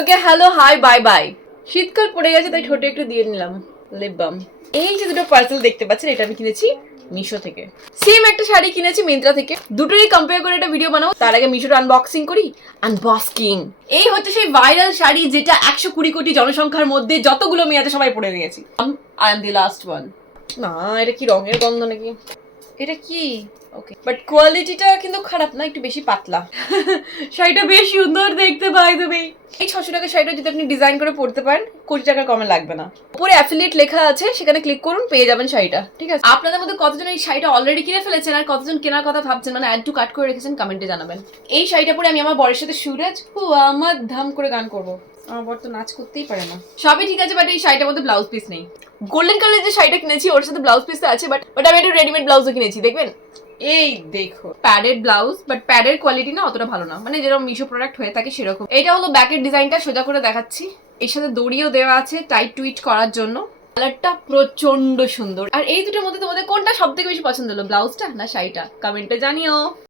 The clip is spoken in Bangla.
Okay hello hi bye bye. শীতকাল পড়ে গেছে তাই ঠোঁটে একটু দিয়ে নিলাম লিপ বাম। এই যে দুটো পার্সেল দেখতে পাচ্ছেন এটা আমি কিনেছি মিশো থেকে। সেম একটা শাড়ি কিনেছি মিন্ত্রা থেকে। দুটোই কম্পেয়ার করে একটা ভিডিও বানাবো। তার আগে মিশোটা আনবক্সিং করি। আনবক্সিং এই হচ্ছে সেই ভাইরাল শাড়ি যেটা 120 কোটি জনসংখ্যার মধ্যে যতগুলো মেয়ে আছে সবাই পরে নিয়েছি। I am the last one. না এটা কি রঙের গন্ধ নাকি? এটা কি? ওকে বাট কোয়ালিটিটা কিন্তু খারাপ না, একটু বেশি পাতলা। শাড়িটা বেশ সুন্দর দেখতে বাই দ্য ওয়ে। এই 600 টাকার শাড়িটা যদি আপনি ডিজাইন করে পরতে পারেন কোটি টাকার কমে লাগবে না। উপরে অ্যাফিলিয়েট লেখা আছে, সেখানে ক্লিক করুন, পেয়ে যাবেন শাড়িটা। ঠিক আছে, আপনাদের মধ্যে কতজন এই শাড়িটা অলরেডি কিনে ফেলেছেন আর কতজন কেনার কথা ভাবছেন, মানে অ্যাড টু কাট করে রেখেছেন, কমেন্টে জানাবেন। এই শাড়িটা পরে আমি আমার বরের সাথে সুরাজ আমার ধাম করে গান করবো। আমার বর তো নাচ করতেই পারে না। সবই ঠিক আছে বাট এই শাড়িটার মধ্যে ব্লাউজ পিস নেই। গোল্ডেন কালারের যে শাড়িটা কিনেছি ওর সাথে ব্লাউজ পিস আছে, বাট আমি একটা রেডিমেড ব্লাউজও কিনেছি, দেখবেন। এই দেখো প্যাডেড ব্লাউজ, বাট প্যাডের কোয়ালিটি না অতটা ভালো না, মানে যেরকম মিশো প্রোডাক্ট হয়ে থাকে সেরকম। এটা হলো ব্যাকের ডিজাইনটা, সোজা করে দেখাচ্ছি। এর সাথে দড়িও দেওয়া আছে টাইট টুইট করার জন্য। কালারটা প্রচন্ড সুন্দর। আর এই দুটোর মধ্যে তোমাদের কোনটা সব থেকে বেশি পছন্দ হলো, ব্লাউজটা না শাড়িটা? কমেন্টে জানিও।